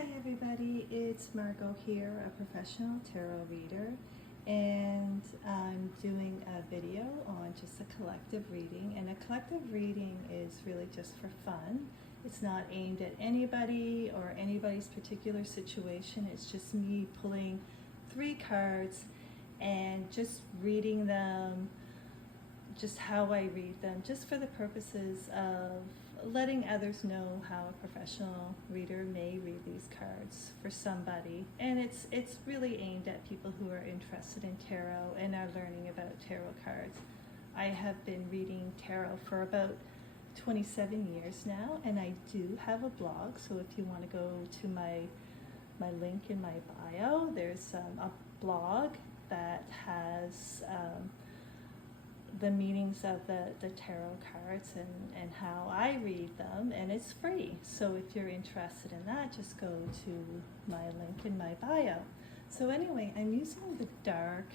Hi everybody, it's Margot here, a professional tarot reader, and I'm doing a video on just a collective reading. And a collective reading is really just for fun. It's not aimed at anybody or anybody's particular situation. It's just me pulling 3 cards and just reading them, just how I read them, just for the purposes of letting others know how a professional reader may read these cards for somebody. And it's really aimed at people who are interested in tarot and are learning about tarot cards. I have been reading tarot for about 27 years now, and I do have a blog, so if you want to go to my link in my bio, there's a blog that has the meanings of the tarot cards and how I read them, and it's free. So if you're interested in that, just go to my link in my bio. So anyway, I'm using the Dark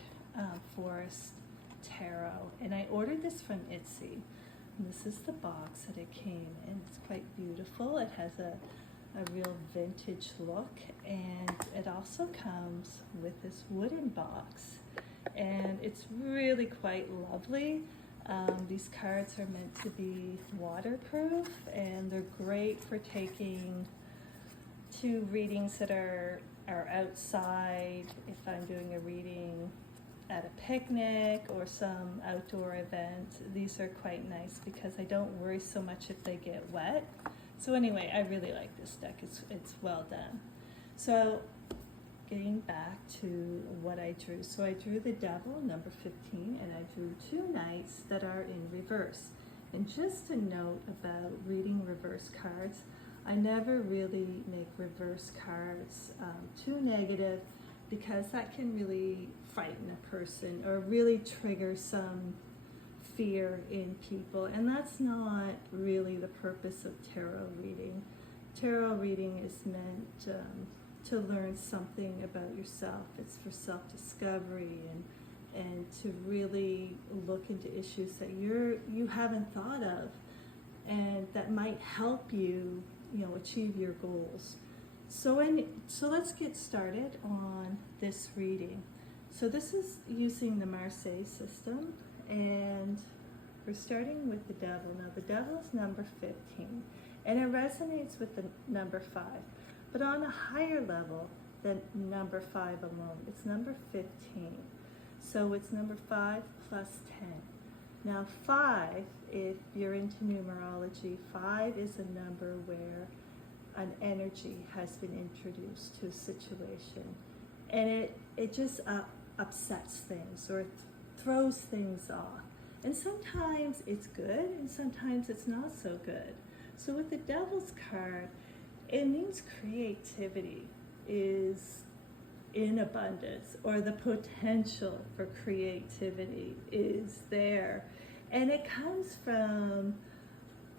Forest Tarot, and I ordered this from Etsy. And this is the box that it came in. It's quite beautiful. It has a real vintage look, and it also comes with this wooden box. And it's really quite lovely. These cards are meant to be waterproof, and they're great for taking to readings that are outside. If I'm doing a reading at a picnic or some outdoor event, these are quite nice because I don't worry so much if they get wet. So anyway, I really like this deck. It's well done. So getting back to what I drew. So I drew the Devil, number 15, and I drew 2 knights that are in reverse. And just a note about reading reverse cards, I never really make reverse cards too negative, because that can really frighten a person or really trigger some fear in people. And that's not really the purpose of tarot reading. Tarot reading is meant to learn something about yourself. It's for self-discovery and to really look into issues that you haven't thought of, and that might help you, achieve your goals. So let's get started on this reading. So this is using the Marseille system, and we're starting with the Devil. Now the Devil is number 15, and it resonates with the number 5. But on a higher level than number 5 alone, it's number 15. So it's number 5 plus 10. Now 5, if you're into numerology, 5 is a number where an energy has been introduced to a situation. And it just upsets things, or it throws things off. And sometimes it's good, and sometimes it's not so good. So with the Devil's card, it means creativity is in abundance, or the potential for creativity is there. And it comes from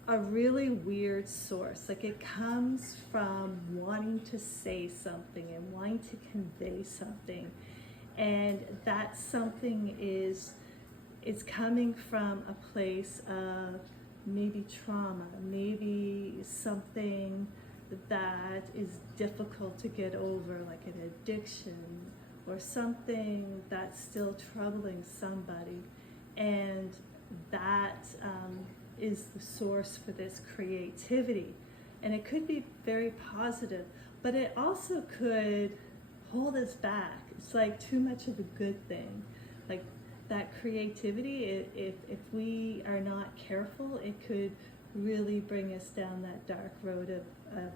a really weird source. Like, it comes from wanting to say something and wanting to convey something. And that something is coming from a place of maybe trauma, maybe something that is difficult to get over, like an addiction or something that's still troubling somebody. And that is the source for this creativity. And it could be very positive, but it also could hold us back. It's like too much of a good thing. Like that creativity, if we are not careful, it could really bring us down that dark road of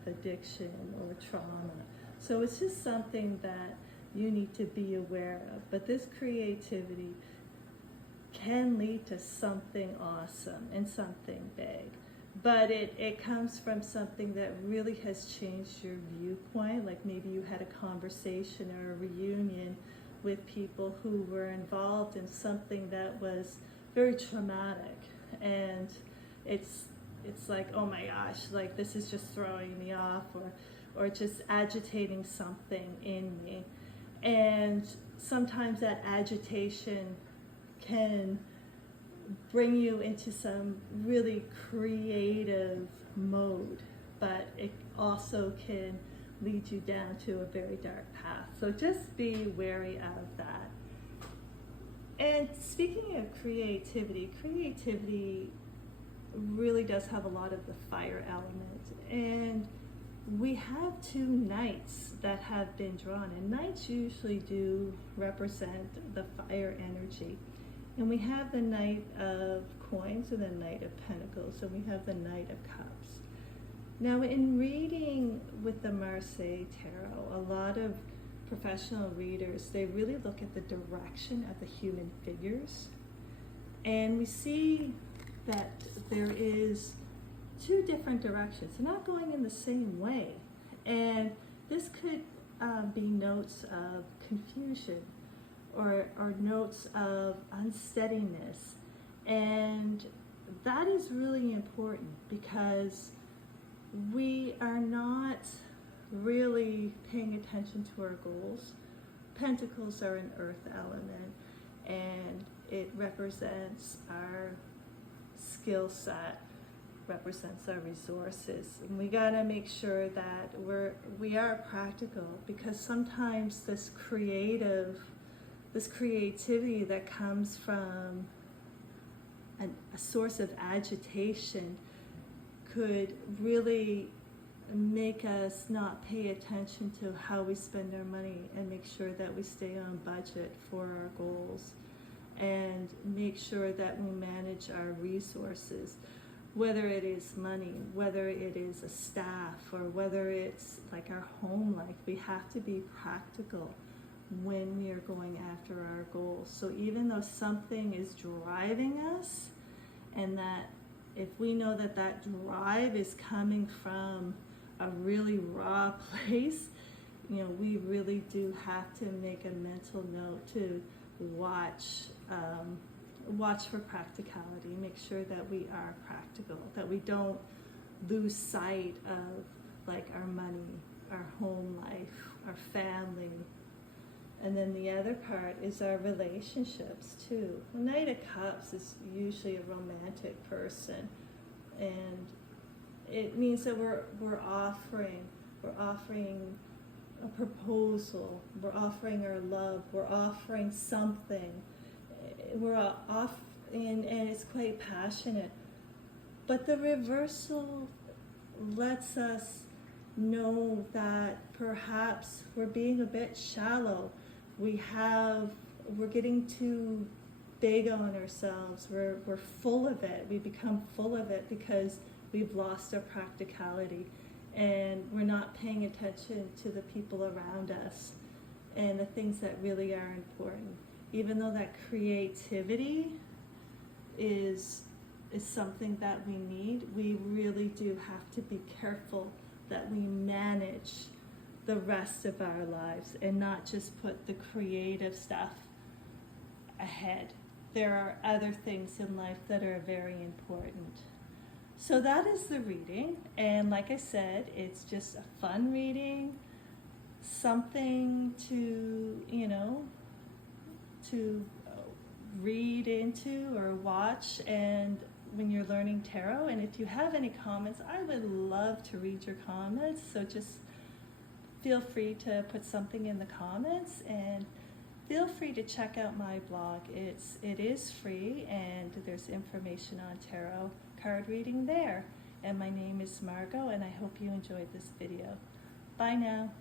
addiction or trauma. So it's just something that you need to be aware of. But this creativity can lead to something awesome and something big. But it comes from something that really has changed your viewpoint. Like maybe you had a conversation or a reunion with people who were involved in something that was very traumatic, and it's like, oh my gosh, like this is just throwing me off, or just agitating something in me. And sometimes that agitation can bring you into some really creative mode, but it also can lead you down to a very dark path. So just be wary of that. And speaking of creativity, creativity really does have a lot of the fire element. And we have two knights that have been drawn, and knights usually do represent the fire energy. And we have the Knight of Coins and the Knight of Pentacles, and we have the Knight of Cups. Now, in reading with the Marseille Tarot, a lot of professional readers, they really look at the direction of the human figures. And we see that there is two different directions. They're not going in the same way. And this could be notes of confusion or notes of unsteadiness. And that is really important because we are not really paying attention to our goals. Pentacles are an earth element, and it represents our skill set, represents our resources, and we got to make sure that we are practical, because sometimes this creativity that comes from a source of agitation could really make us not pay attention to how we spend our money, and make sure that we stay on budget for our goals, and make sure that we manage our resources, whether it is money, whether it is a staff, or whether it's like our home life. We have to be practical when we are going after our goals. So even though something is driving us, and that if we know that that drive is coming from a really raw place, we really do have to make a mental note to watch for practicality, make sure that we are practical, that we don't lose sight of like our money, our home life, our family. And then the other part is our relationships too. The Knight of Cups is usually a romantic person, and it means that we're offering a proposal, we're offering our love, we're offering something, we're off, and it's quite passionate. But the reversal lets us know that perhaps we're being a bit shallow. We're getting too big on ourselves. We're full of it. We become full of it because we've lost our practicality, and we're not paying attention to the people around us and the things that really are important. Even though that creativity is something that we need, we really do have to be careful that we manage the rest of our lives and not just put the creative stuff ahead. There are other things in life that are very important. So that is the reading, and like I said, it's just a fun reading, something to read into or watch, and when you're learning tarot. And if you have any comments, I would love to read your comments, so just feel free to put something in the comments, and feel free to check out my blog. It is free, and there's information on tarot card reading there. And my name is Margot, and I hope you enjoyed this video. Bye now.